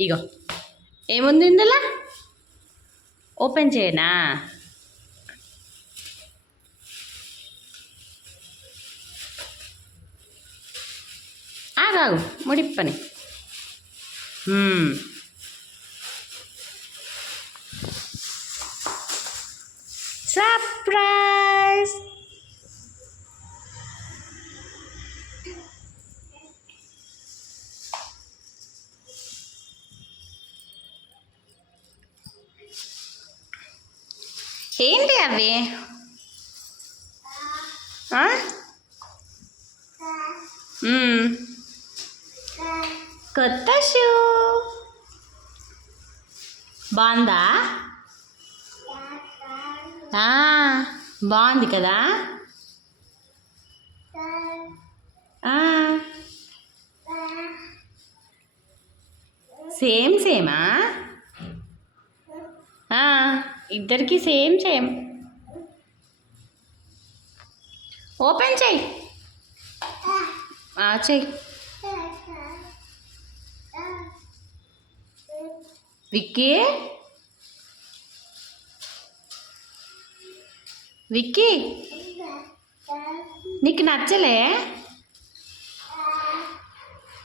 ఇగో. ఏముంది ఇందులో? ఓపెన్ చేయనా? ఆగాగు ముడిప్పని. సర్ప్రైజ్! ఏంటి అవి? ఆ? కొత్త షూ. బాగుందా? బాగుంది కదా? సేమ్ సేమా? ఆ, ఇద్దరికి సేమ్ సేమ్. ఓపెన్ చెయ్యి ఆ, చెయ్యి విక్కీ? విక్కీ? నీకు నచ్చలే?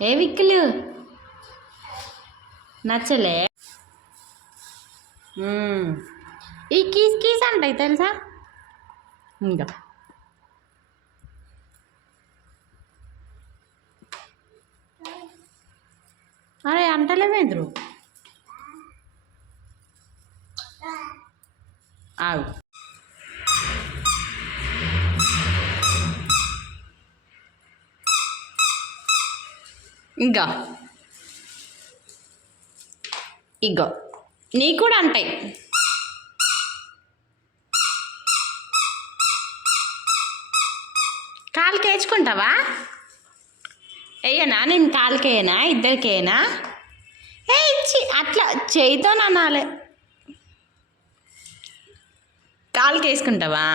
ఏ విక్కులు? నచ్చలే? ఈ కీస్ కీస్ అంటాయి తెలుసా? ఇంకా. అరే అంటలేమేంద్రు ఆవు ఇంకా. ఇగో. నీ కూడా అంటాయి. కాలుకి వేసుకుంటావా వేయనా నేను కాలుకేయనా ఇద్దరికేనా ఏ ఇచ్చి అట్లా చేయితో అనాలే కాలుకి వేసుకుంటావా